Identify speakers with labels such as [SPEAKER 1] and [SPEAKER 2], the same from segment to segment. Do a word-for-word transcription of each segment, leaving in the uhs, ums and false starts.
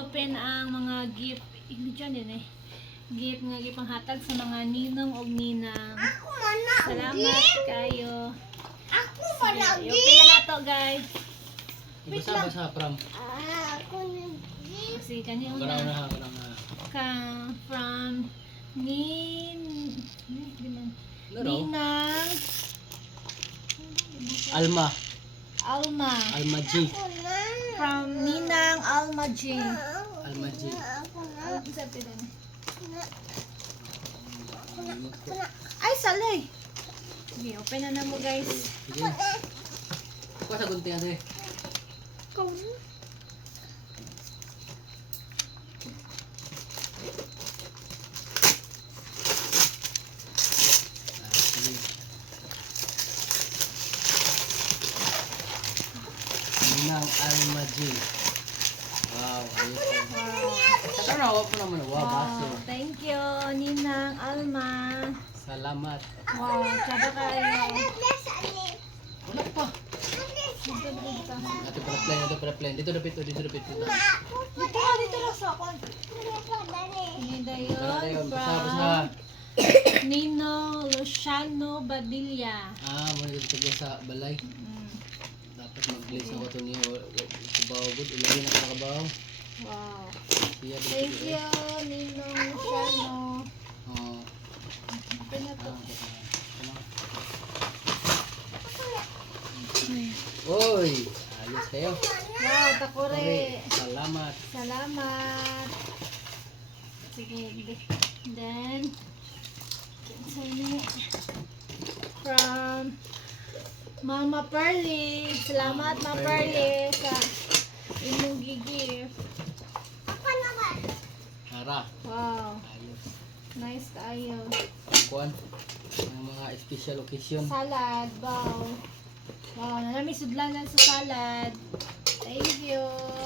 [SPEAKER 1] i-open ang mga gift. Ino dyan din eh. Gift nga gipanghatag sa mga ninong o ninang.
[SPEAKER 2] Ako mana.
[SPEAKER 1] Salamat kayo.
[SPEAKER 2] Ako mana.
[SPEAKER 1] Sige, i-open na nato guys. Wait lang.
[SPEAKER 3] Basa-basa from.
[SPEAKER 2] Ah, ako na.
[SPEAKER 1] Kasi kanina
[SPEAKER 3] Karang
[SPEAKER 1] una.
[SPEAKER 3] na, karang na.
[SPEAKER 1] Ka from Nin... Nin-
[SPEAKER 3] Ano raw?
[SPEAKER 1] Ninang
[SPEAKER 3] Alma.
[SPEAKER 1] Alma.
[SPEAKER 3] Alma G.
[SPEAKER 2] Ako na.
[SPEAKER 1] From Ninang Alma G.
[SPEAKER 3] Alma G.
[SPEAKER 2] Ako na.
[SPEAKER 1] Ano sabi din?
[SPEAKER 2] Ako na.
[SPEAKER 1] Ay, salay! Sige, open na na mo guys.
[SPEAKER 3] Sige. Ako sa gunting ate.
[SPEAKER 1] Ikaw na.
[SPEAKER 3] Ah, sige. Ninang Alma G. Wow, ayos po. Saka na, wap mo naman. Wow, baso.
[SPEAKER 1] Wow, thank you, Ninang Alma.
[SPEAKER 3] Salamat.
[SPEAKER 1] Wow, tsada kayo.
[SPEAKER 3] Wala pa.
[SPEAKER 1] Dito, dito, dito.
[SPEAKER 3] Ate para plain, ate para plain. Dito dapit, dito dapit. Dito.
[SPEAKER 1] Dito ka, dito lang sa akin. Hinida
[SPEAKER 3] Tara tayo,
[SPEAKER 1] yun
[SPEAKER 3] basa, basa.
[SPEAKER 1] from Nino Luciano Badilla.
[SPEAKER 3] Ah, muna dito tayo sa balay.
[SPEAKER 1] Mm.
[SPEAKER 3] Dapat mag-place ako ito niya. Kubaw good. Ilagay na ka nakabaw.
[SPEAKER 1] Wow.
[SPEAKER 3] Siya dito.
[SPEAKER 1] Thank you, Nino Luciano.
[SPEAKER 3] Oh.
[SPEAKER 1] Open na to.
[SPEAKER 3] Oy, ayos kayo.
[SPEAKER 1] Wow, takore.
[SPEAKER 3] Okay, salamat.
[SPEAKER 1] Salamat. Sige, di- then, sino? From Mama Pearly. Salamat, Mama
[SPEAKER 3] Mama
[SPEAKER 1] Pearly, sa inyong gigift.
[SPEAKER 3] Tara.
[SPEAKER 1] Wow,
[SPEAKER 3] Ayos.
[SPEAKER 1] nice tayo.
[SPEAKER 3] Kuan. Ang mga special occasion.
[SPEAKER 1] Salad, wow. Wow, nalamig sudlanan sa salad. Thank you.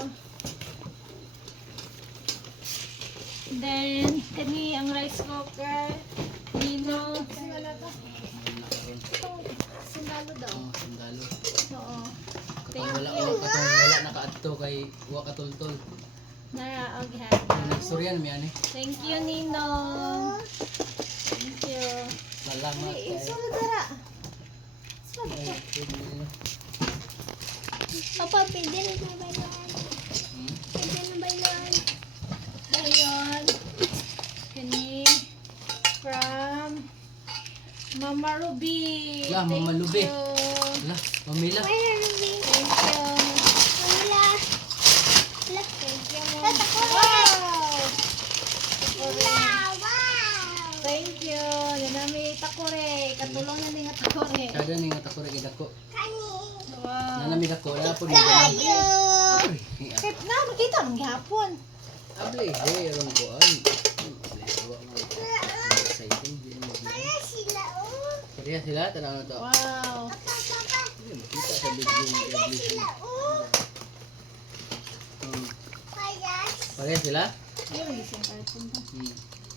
[SPEAKER 1] Then, kani ang rice cooker. Nino. Singalo to. Itong singalo daw.
[SPEAKER 3] Oh, sandalo.
[SPEAKER 1] Oo.
[SPEAKER 3] Katong
[SPEAKER 1] Thank
[SPEAKER 3] wala
[SPEAKER 1] you.
[SPEAKER 3] wala katong wala nakaadto kay wa katultol.
[SPEAKER 1] Nara, okay.
[SPEAKER 3] Nagstoryan mi ani.
[SPEAKER 1] Thank you, Nino. Thank you.
[SPEAKER 3] Salamat.
[SPEAKER 1] Hey,
[SPEAKER 3] kayo.
[SPEAKER 1] sulod dara.
[SPEAKER 3] Ay, pwede nila.
[SPEAKER 2] Papa, pwede na ba bailan?
[SPEAKER 3] Hmm?
[SPEAKER 2] Pwede na bailan?
[SPEAKER 1] Dayon. Kani. From Mama Ruby.
[SPEAKER 3] Yeah, Mama
[SPEAKER 1] Thank
[SPEAKER 3] Ruby.
[SPEAKER 1] you.
[SPEAKER 3] Wala, mamila.
[SPEAKER 2] Wala, Ruby.
[SPEAKER 1] Thank you.
[SPEAKER 2] Wala. Wala.
[SPEAKER 1] Thank you, Mom.
[SPEAKER 2] Tata ko.
[SPEAKER 1] Wow!
[SPEAKER 2] Wala, wow.
[SPEAKER 1] Thank you. Yan namin takore. Katulong na nga takore.
[SPEAKER 3] Kada ni nga takore gid ako.
[SPEAKER 2] Kani.
[SPEAKER 1] Wow.
[SPEAKER 3] Nanami ako, wala po ni.
[SPEAKER 2] Tayo.
[SPEAKER 1] Kaya na, makita nung gihapon.
[SPEAKER 3] Able, hey, ron ko an. Wa mo. Exciting di mo.
[SPEAKER 2] Wala sila, oh.
[SPEAKER 3] Kaya sila tanaw na to.
[SPEAKER 1] Wow.
[SPEAKER 2] Papa, papa.
[SPEAKER 3] Hindi makita sa video ni
[SPEAKER 2] Wala
[SPEAKER 3] Able.
[SPEAKER 2] sila, oh.
[SPEAKER 3] Hmm.
[SPEAKER 2] Kaya.
[SPEAKER 3] Kaya sila?
[SPEAKER 1] Ayun, gising cartoon to.
[SPEAKER 3] Hmm.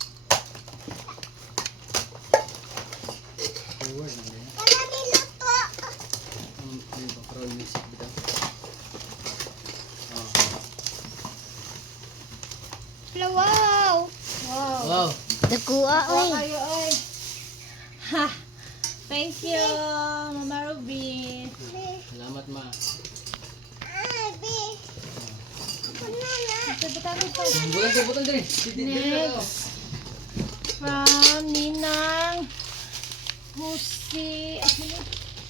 [SPEAKER 3] Forward na rin.
[SPEAKER 2] Wala niluto.
[SPEAKER 3] Hmm, yung background music bitaw. Oh.
[SPEAKER 2] Wow.
[SPEAKER 1] Wow.
[SPEAKER 3] Wow.
[SPEAKER 2] Dagua,
[SPEAKER 1] Wow kayo, oy. Ha. Thank you, Mama Ruby.
[SPEAKER 3] Salamat ma.
[SPEAKER 2] Abi. Banana.
[SPEAKER 1] Sabutan ito.
[SPEAKER 3] Bulan to bulan din.
[SPEAKER 1] Next. From Ninang Husi. Ano yun?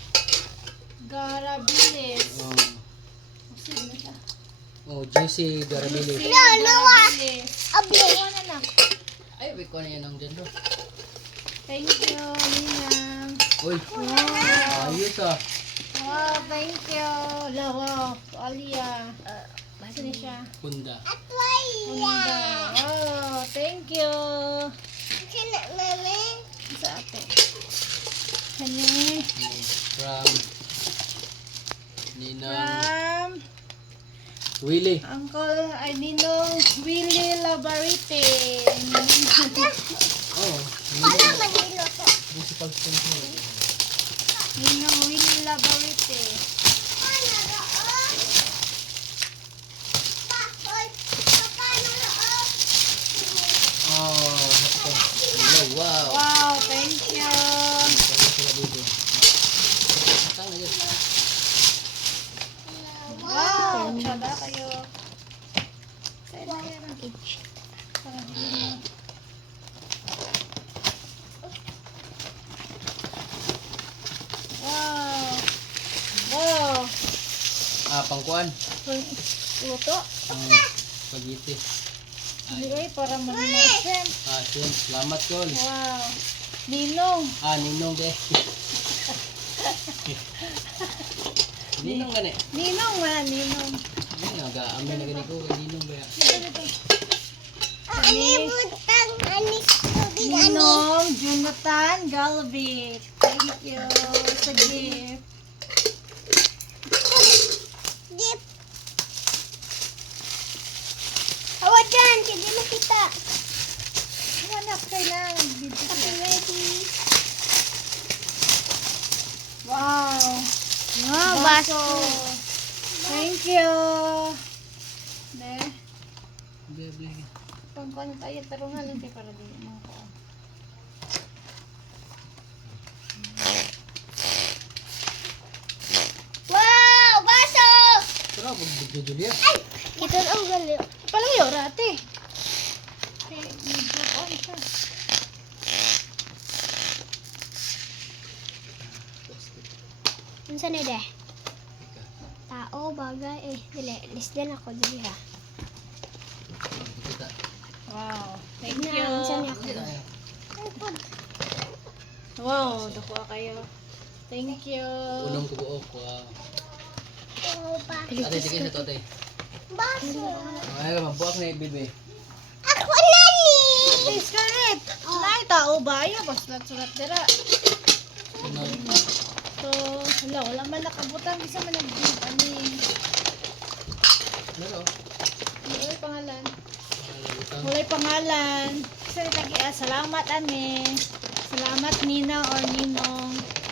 [SPEAKER 1] Garabilis.
[SPEAKER 3] Oh.
[SPEAKER 1] Husi na siya.
[SPEAKER 3] Oh, juicy garabili.
[SPEAKER 1] Husi
[SPEAKER 2] Lalawa.
[SPEAKER 1] Garabilis.
[SPEAKER 2] Abi.
[SPEAKER 1] Gawa na lang.
[SPEAKER 3] Ay, wait ko na yan ang dyan do.
[SPEAKER 1] Thank you, Ninang.
[SPEAKER 3] Uy,
[SPEAKER 1] Wow.
[SPEAKER 3] ayos ah.
[SPEAKER 1] Wow, thank you. La, wow. Alia. Saan siya?
[SPEAKER 3] Punda.
[SPEAKER 1] Honda. Oh, thank you.
[SPEAKER 2] Kina mami.
[SPEAKER 1] Sa ate. Kani.
[SPEAKER 3] From Ninang
[SPEAKER 1] From
[SPEAKER 3] Willie.
[SPEAKER 1] Uncle ay Ninong Willie Labarite.
[SPEAKER 3] Oh,
[SPEAKER 2] Wala man niluto.
[SPEAKER 3] principal sponsor.
[SPEAKER 1] Ninong Willie Labarite.
[SPEAKER 2] Ano doon? Bakit? Papa.
[SPEAKER 3] kuan.
[SPEAKER 1] Luto.
[SPEAKER 3] Ang spaghetti.
[SPEAKER 1] Hindi ay para mag-immersion.
[SPEAKER 3] Ah, Chen, salamat Tol.
[SPEAKER 1] Wow. Ninong.
[SPEAKER 3] Ah, ninong de. Ninong gani.
[SPEAKER 1] Ninong man, ninong.
[SPEAKER 3] Ninong ga amin na gani ko ninong ba.
[SPEAKER 2] Ani butang, ani tubig, ani.
[SPEAKER 1] Ninong Jonathan Galvik. Thank you sa gift.
[SPEAKER 2] Dip. Hawa dyan, hindi makita.
[SPEAKER 1] Anak kailangan.
[SPEAKER 2] Happy ready.
[SPEAKER 1] Wow.
[SPEAKER 2] Wow,
[SPEAKER 1] Baso. Thank you. Ne.
[SPEAKER 3] Be be.
[SPEAKER 1] Pangkuan tayo tarungan lang para di mo ko.
[SPEAKER 2] Wow, baso.
[SPEAKER 3] Pero pag video Julia.
[SPEAKER 2] Ito ang gali.
[SPEAKER 1] Palang yo rate. Okay, medyo on siya.
[SPEAKER 2] Unsa na deh? Tao, bagay. Eh, dili. List din ako dili ha.
[SPEAKER 3] Kita.
[SPEAKER 1] Wow. Thank
[SPEAKER 2] Na,
[SPEAKER 1] you.
[SPEAKER 2] unsa niya ako?
[SPEAKER 3] Kita.
[SPEAKER 1] Wow, dako kayo. Thank you.
[SPEAKER 3] Unong ko buok. Wow.
[SPEAKER 2] Oo pa.
[SPEAKER 3] Ate sige sa tote.
[SPEAKER 2] Baso.
[SPEAKER 3] Ay, mabuak na bibi.
[SPEAKER 2] Ako nani.
[SPEAKER 1] Please correct. Nay tao ba ya basta sulat dira.
[SPEAKER 3] Sunod.
[SPEAKER 1] So, wala wala man nakabutang isa man nag-give ani.
[SPEAKER 3] Ano?
[SPEAKER 1] Wala pangalan.
[SPEAKER 3] Utang.
[SPEAKER 1] Wala pangalan. Isa lagi ah, salamat ani. Salamat Nina or Ninong.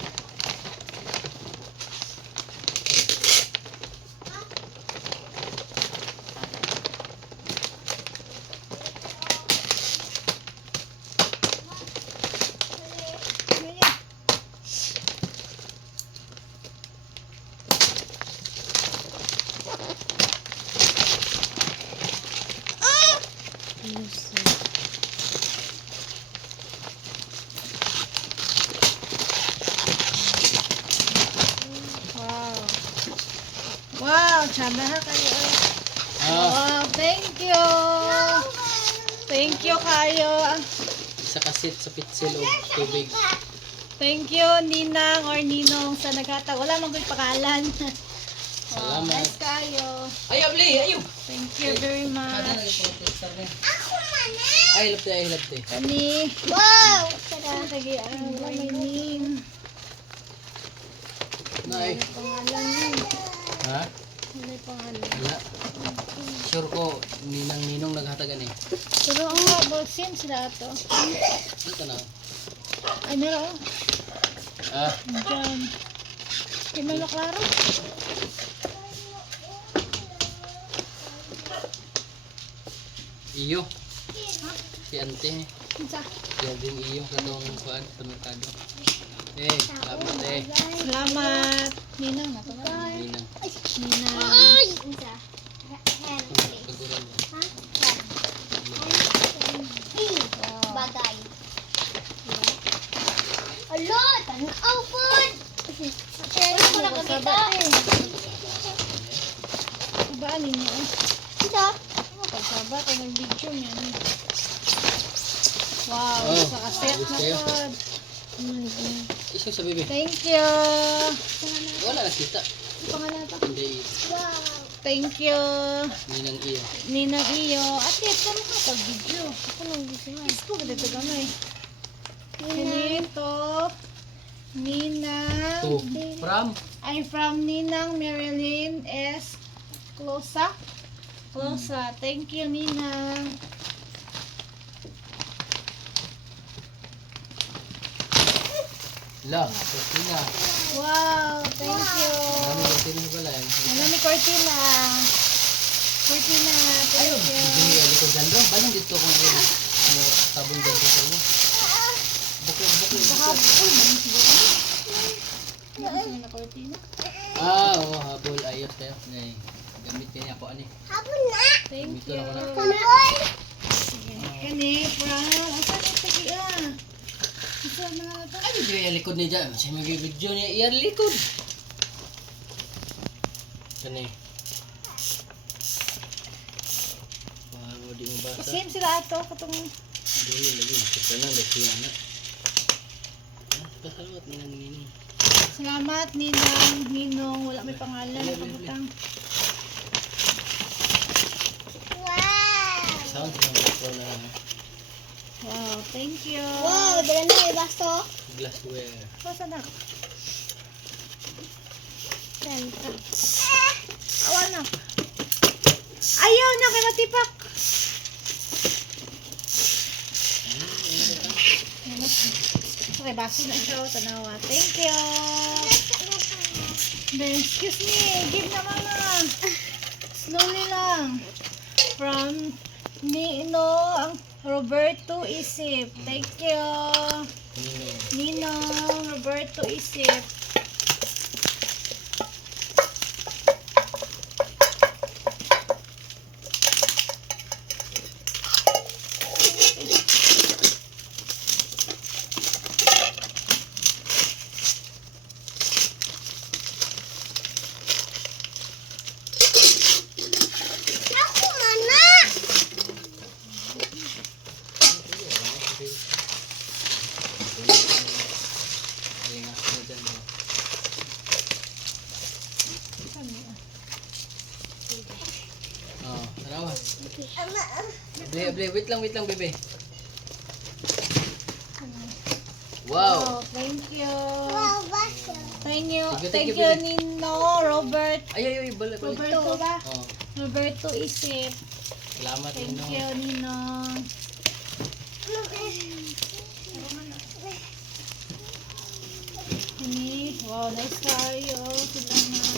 [SPEAKER 1] Wow. Wow, tsada ha kayo. eh.
[SPEAKER 3] Ah,
[SPEAKER 1] Wow, thank you. Thank you kayo.
[SPEAKER 3] isa kasit sa pitsil o tubig.
[SPEAKER 1] Thank you Ninang or Ninong sa naghatag. Wala man ko'y pakalan. Wow,
[SPEAKER 3] Salamat.
[SPEAKER 1] nice kayo.
[SPEAKER 3] Ayaw, Bli! Ayaw!
[SPEAKER 1] Thank you very
[SPEAKER 3] Kada
[SPEAKER 1] much.
[SPEAKER 3] na
[SPEAKER 2] Ako man
[SPEAKER 3] Ay, lapte, ay, lapte.
[SPEAKER 1] Kani.
[SPEAKER 2] Wow.
[SPEAKER 1] Saan lagi ang my name?
[SPEAKER 3] Nay.
[SPEAKER 1] Pangalan niya.
[SPEAKER 3] Ha?
[SPEAKER 1] Wala pangalan.
[SPEAKER 3] Wala. Sure ko, ninang ninong naghatagan eh.
[SPEAKER 1] Pero ang mga boxin sila ito.
[SPEAKER 3] Ito na.
[SPEAKER 1] Ay, meron.
[SPEAKER 3] Ah,
[SPEAKER 1] Diyan. Hindi mo klaro.
[SPEAKER 3] iyo. Si ante.
[SPEAKER 1] Isa.
[SPEAKER 3] Yan din iyo katong kuan sa merkado. Eh, salamat eh.
[SPEAKER 1] Salamat. Ninang na to.
[SPEAKER 3] Ninang.
[SPEAKER 1] Ninang.
[SPEAKER 2] Ay. Unsa? Hen.
[SPEAKER 3] Kaguran mo.
[SPEAKER 2] Ha? Bagay. Alo, tanaw po. Wala ko nakakita.
[SPEAKER 1] Ibaan ninyo eh.
[SPEAKER 2] Ito.
[SPEAKER 1] Oh, pagsabat ang video niya. eh. Wow,
[SPEAKER 3] Oh,
[SPEAKER 1] sa kaset
[SPEAKER 3] ayos
[SPEAKER 1] na
[SPEAKER 3] kayo.
[SPEAKER 1] po.
[SPEAKER 3] Iso sa bibi.
[SPEAKER 1] Thank you.
[SPEAKER 3] Wala nakita.
[SPEAKER 1] Ang pangalan pa?
[SPEAKER 3] Hindi
[SPEAKER 2] Wow.
[SPEAKER 1] Thank you.
[SPEAKER 3] ninang iyo.
[SPEAKER 1] Ninang iyo. Ate, ito mo ka pag-video. Ako nang gusto nga. Isko ka dito gamay. Ganito. Ninang.
[SPEAKER 3] To. From?
[SPEAKER 1] I'm from Ninang Marilyn S. Closa. Closa. Thank you, Ninang.
[SPEAKER 3] La, Cortina.
[SPEAKER 1] Wow, thank you.
[SPEAKER 3] Marami Cortina pala eh.
[SPEAKER 1] Ano ni Cortina? Cortina,
[SPEAKER 3] Ayun,
[SPEAKER 1] thank you.
[SPEAKER 3] hindi ko likod dyan bro. Balang dito kung yun. Ano, tabon dyan sa mo. Bukid, bukid,
[SPEAKER 1] Baka,
[SPEAKER 3] bukid.
[SPEAKER 1] uy, manis ba ito? Ano na Cortina?
[SPEAKER 3] Ah, oo, habol. Ayos kayo. Nay, gamit kanya ako ani.
[SPEAKER 2] Hapon na.
[SPEAKER 1] Thank
[SPEAKER 3] Dito
[SPEAKER 1] you.
[SPEAKER 3] lang ako na.
[SPEAKER 2] Kumol.
[SPEAKER 1] Sige. Kani, from, asa na sige ah. Asa na nga ito?
[SPEAKER 3] Ay, hindi yung likod niya dyan. Siya mag-video niya. Iyan likod. Kani. Di mo basa.
[SPEAKER 1] Same sila ato katong
[SPEAKER 3] Dili lagi. Sa na lagi na. Pasalamat mo na ninong.
[SPEAKER 1] salamat Ninang, Ninong, wala may pangalan na kabutang.
[SPEAKER 2] Wow!
[SPEAKER 3] Sound sa mga pro na
[SPEAKER 1] Wow, thank you.
[SPEAKER 2] Wow, dala na may baso.
[SPEAKER 3] glassware.
[SPEAKER 1] Basta na.
[SPEAKER 2] Ganda.
[SPEAKER 1] Awan na. Ayaw na kay matipak. Okay, baso na siya. Tanawa. Thank you. Then, excuse me. Give naman na. Slowly lang. From Ninong Roberto Isip. Thank you.
[SPEAKER 3] Ninong.
[SPEAKER 1] Ninong Roberto Isip.
[SPEAKER 2] Ako mana?
[SPEAKER 3] Alinga na dyan mo. Oh, tarawa. Able, able. Wait lang, wait lang, bebe. Wow!
[SPEAKER 1] Oh, thank you.
[SPEAKER 2] Wow, baso.
[SPEAKER 1] Thank you.
[SPEAKER 3] Thank you,
[SPEAKER 1] Thank
[SPEAKER 3] thank
[SPEAKER 1] you,
[SPEAKER 3] you,
[SPEAKER 1] Nino, Robert.
[SPEAKER 3] Ay, ay, ay, balik, balik.
[SPEAKER 1] Roberto ba?
[SPEAKER 3] Oh,
[SPEAKER 1] Roberto Isip.
[SPEAKER 3] salamat,
[SPEAKER 1] Thank
[SPEAKER 3] Ninong.
[SPEAKER 1] you, Nino. Ini, wow, nice tayo. Silangan.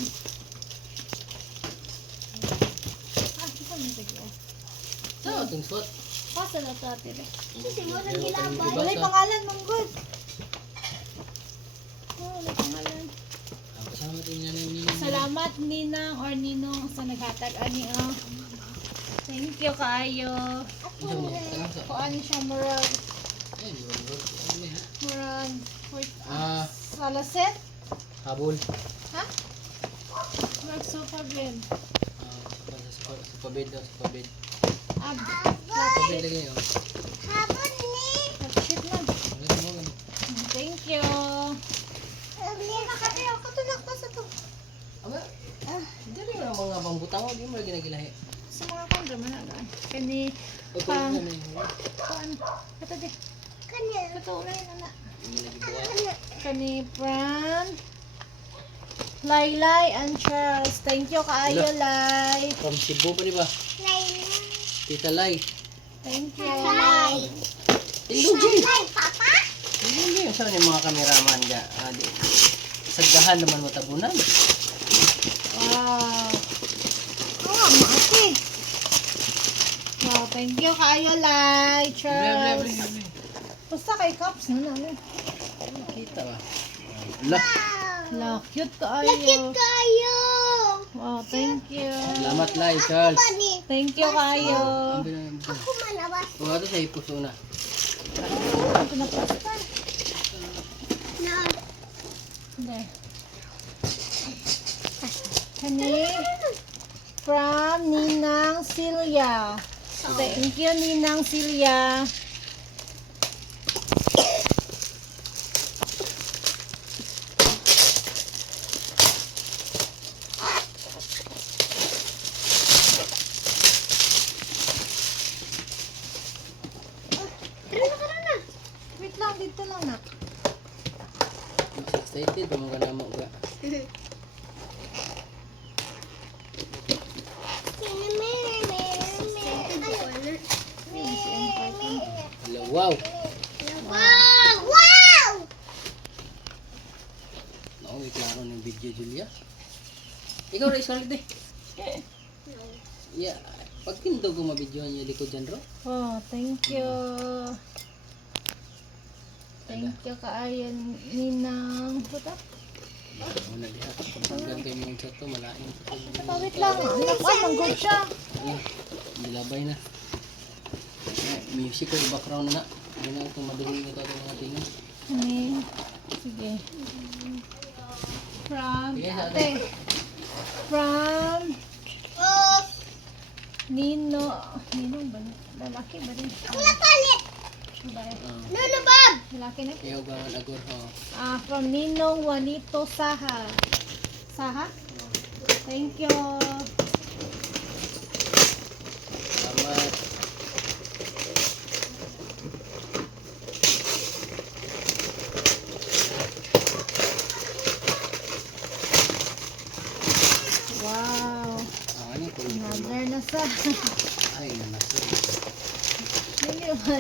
[SPEAKER 1] Ah, kita mo ito.
[SPEAKER 3] Saan ating suot?
[SPEAKER 1] Pasa na ito ate.
[SPEAKER 2] Kasi mo nang
[SPEAKER 3] Ayaw,
[SPEAKER 2] gilabay.
[SPEAKER 3] ayaw,
[SPEAKER 1] Wala
[SPEAKER 3] basa.
[SPEAKER 1] pangalan, mong good. Oh, wala pangalan.
[SPEAKER 3] Ah, pasalamat din yan, Ninong.
[SPEAKER 1] Salamat Ninang or Ninong sa naghatag ani oh. Thank you kaayo.
[SPEAKER 3] Ano sabi niya? Tanong sa...
[SPEAKER 1] Kuan siya murag
[SPEAKER 3] Ay, di ba, di ba? Ano niya?
[SPEAKER 1] murag for
[SPEAKER 3] Ah,
[SPEAKER 1] salaset.
[SPEAKER 3] habol.
[SPEAKER 1] Ha? Murag sofa bed.
[SPEAKER 3] Ah, sa, sa, sa, sa pabed daw, sa pabed.
[SPEAKER 1] Ab.
[SPEAKER 3] Pabed lagi yun.
[SPEAKER 2] Habon ni.
[SPEAKER 1] Shit man.
[SPEAKER 3] Ano mo lang?
[SPEAKER 1] Thank you.
[SPEAKER 2] Nakatayo ko tunak pa sa to.
[SPEAKER 3] Aba, hindi rin mga mga pambutang, hindi mo lagi nagilahi.
[SPEAKER 1] Sa mga kondra man aga. Kani
[SPEAKER 3] O, kung
[SPEAKER 1] Pang-
[SPEAKER 3] ano yun,
[SPEAKER 1] kuan. Kato di.
[SPEAKER 2] Kanya.
[SPEAKER 1] Kato ulay na na.
[SPEAKER 3] hindi lagi buwa.
[SPEAKER 1] Kani Fran. Laylay and Charles. Thank you kaayo Lay.
[SPEAKER 3] From Cebu pa, di ba?
[SPEAKER 2] Laila.
[SPEAKER 3] Tita Lai.
[SPEAKER 1] Thank you.
[SPEAKER 2] Hi.
[SPEAKER 3] Tindugin!
[SPEAKER 2] Hi, Papa.
[SPEAKER 3] Tindugin! Saan yung mga kameraman ka? Ah, di. Sagdahan naman matabunan.
[SPEAKER 1] Wow. Oh, mati. Wow, thank you kaayo Lai,
[SPEAKER 3] Ble, ble,
[SPEAKER 1] Charles.
[SPEAKER 3] ble, ble.
[SPEAKER 1] Basta kay Caps na na.
[SPEAKER 3] Nakita ba? Lah,
[SPEAKER 1] La, cute
[SPEAKER 2] Lakit
[SPEAKER 1] kaayo.
[SPEAKER 2] kayo.
[SPEAKER 1] Wow, thank you.
[SPEAKER 3] salamat Lai, Charles.
[SPEAKER 2] Bani.
[SPEAKER 1] Thank you kaayo.
[SPEAKER 3] Ang bilang-
[SPEAKER 2] Ako manabas.
[SPEAKER 3] O, ato sa ipuso na.
[SPEAKER 1] Ito na pasta.
[SPEAKER 2] Na.
[SPEAKER 1] Hindi. Kani from Ninang Silya. Thank you, Ninang Silya.
[SPEAKER 2] Tara na, tara na.
[SPEAKER 1] Wait lang, dito lang na.
[SPEAKER 3] Mas excited pa mga namo ka. Hello, wow!
[SPEAKER 2] Wow! Wow!
[SPEAKER 3] Naku, klaro ng video, Julia. Ikaw rin, solid eh. Yeah. Pag tindog ko mabidyohan niyo likod dyan, bro.
[SPEAKER 1] Oh, thank you. Thank you kaayo, Ninang. Puta.
[SPEAKER 3] Ano na diha. Pagtanggal kayo mga chat to, malaking.
[SPEAKER 1] Ito, wait lang. Nakuan, ang good siya.
[SPEAKER 3] Ano, nilabay na. Eh, music ko, background na. Ano na itong madumi ito itong mga tingin.
[SPEAKER 1] Kani. Sige. From,
[SPEAKER 3] Sige, sa
[SPEAKER 1] ate. From,
[SPEAKER 2] Oh!
[SPEAKER 1] Nino, Ninong ba? Lalaki ba rin?
[SPEAKER 2] Wala palit.
[SPEAKER 1] Ba?
[SPEAKER 3] Oh.
[SPEAKER 2] Lolo Bob.
[SPEAKER 1] Lalaki na?
[SPEAKER 3] Kaya ba nagor ho?
[SPEAKER 1] Ah, from Ninong Juanito Saha. Saha? Thank you.
[SPEAKER 3] Salamat.
[SPEAKER 1] Wow.
[SPEAKER 3] Ah, ano po?
[SPEAKER 1] Another na sa.
[SPEAKER 3] Ay, nanaso.
[SPEAKER 1] Dili man.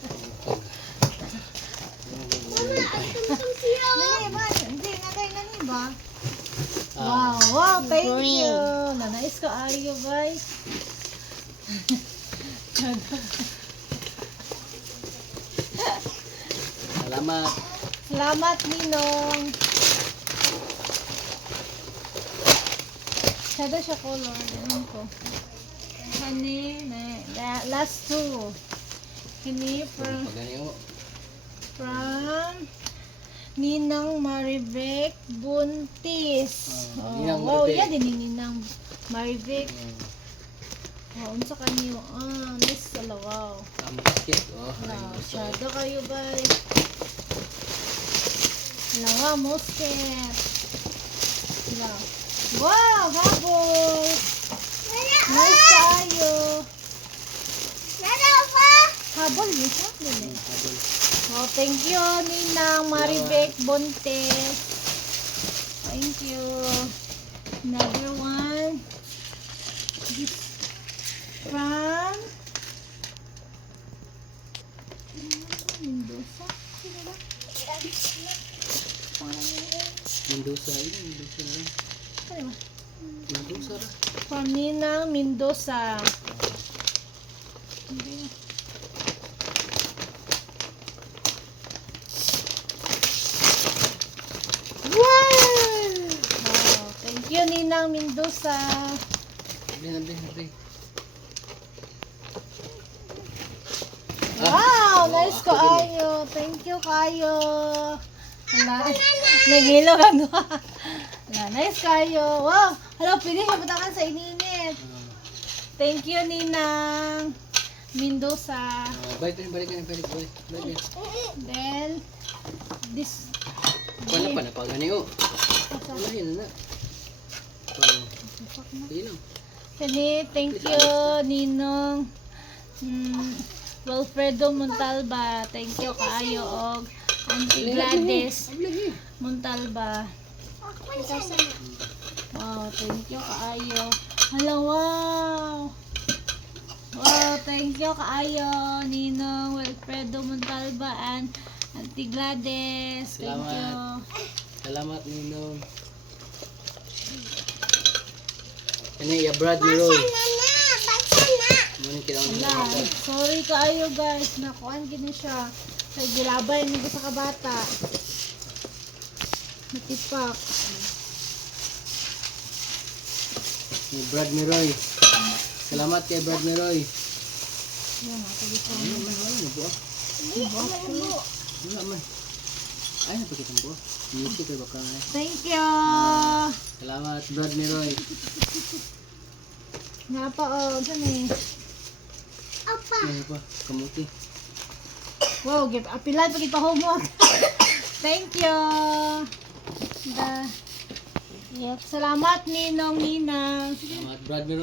[SPEAKER 1] Dili man. Hindi, nagay na ni ba? Wow, wow, thank
[SPEAKER 2] Green.
[SPEAKER 1] you. Nanais ko ayo, guys.
[SPEAKER 3] Salamat.
[SPEAKER 1] Salamat, Ninong. Sada siya color. Ganun ko. Honey, na, la- last two. Honey from,
[SPEAKER 3] Paganyo.
[SPEAKER 1] from Ninang Maribek Buntis.
[SPEAKER 3] Ah,
[SPEAKER 1] Oh,
[SPEAKER 3] Ninang
[SPEAKER 1] wow,
[SPEAKER 3] Maribek.
[SPEAKER 1] yan din ni Ninang Maribek.
[SPEAKER 3] Hmm.
[SPEAKER 1] Oh, unsa kanyo? Ah, nice sala, wow.
[SPEAKER 3] Ang basket. Oh, ay,
[SPEAKER 1] Wow,
[SPEAKER 3] nasa.
[SPEAKER 1] shadow kayo, guys. Lawa, musket. Wow. Wow, habol. Nice kayo.
[SPEAKER 2] Lolo pa.
[SPEAKER 1] Habol, yun siya? Dili.
[SPEAKER 3] Habol.
[SPEAKER 1] Oh, thank you, Ninang Maribek Bontes. Thank you. Another one. This from Mendoza. Sino ba? Parang yun.
[SPEAKER 3] Mendoza yun. Mendoza na.
[SPEAKER 1] Ano ba?
[SPEAKER 3] Mendoza na.
[SPEAKER 1] From Ninang Mendoza. Hindi. Wow! Wow! Thank you, Ninang Mendoza.
[SPEAKER 3] Sabi, sabi, sabi.
[SPEAKER 1] Wow! Nice ko ayo. Thank you kayo. Wala. Nagilo ka no. Wala. Nice kayo. Wow! Hello, pwede siya butakan sa ininit. Thank you, Ninang Mendoza.
[SPEAKER 3] Uh, balik ka, balik ka, balik, balik, balik.
[SPEAKER 1] Then, this...
[SPEAKER 3] Paano pa na pa ganyo? Wala yun na. Oh, sige lang.
[SPEAKER 1] Kani, thank you, Ninong mm, Wilfredo Montalba. Thank you kaayo og Auntie Gladys
[SPEAKER 3] Ablahi.
[SPEAKER 1] Montalba. Wow, thank you kaayo. Hala, wow. Wow, thank you kaayo, Ninong Wilfredo Montalba and Auntie Gladys. Thank
[SPEAKER 3] Salamat.
[SPEAKER 1] you.
[SPEAKER 3] Salamat, Ninong. Ano ya Brad ni Roy? Muna kita ang
[SPEAKER 1] Wala. Sorry kaayo guys. Nakuan gini siya. Kay gilabay ni sa kabata. Natipak.
[SPEAKER 3] Ni Brad ni Roy. Salamat kay Brad ni Roy.
[SPEAKER 1] Yan, ako dito.
[SPEAKER 3] Ano man, wala na buo. Wala man. Ay, napikit ang buo. Music kay baka.
[SPEAKER 1] Thank you.
[SPEAKER 3] Salamat, Brad ni Roy.
[SPEAKER 1] Nga pa oh, saan eh.
[SPEAKER 3] Ano pa? Kamuti.
[SPEAKER 1] Wow, give apilan pag ipa homework. Thank you. Da. Yep. Salamat Ninong Ninang.
[SPEAKER 3] Salamat, Brad ni Roy.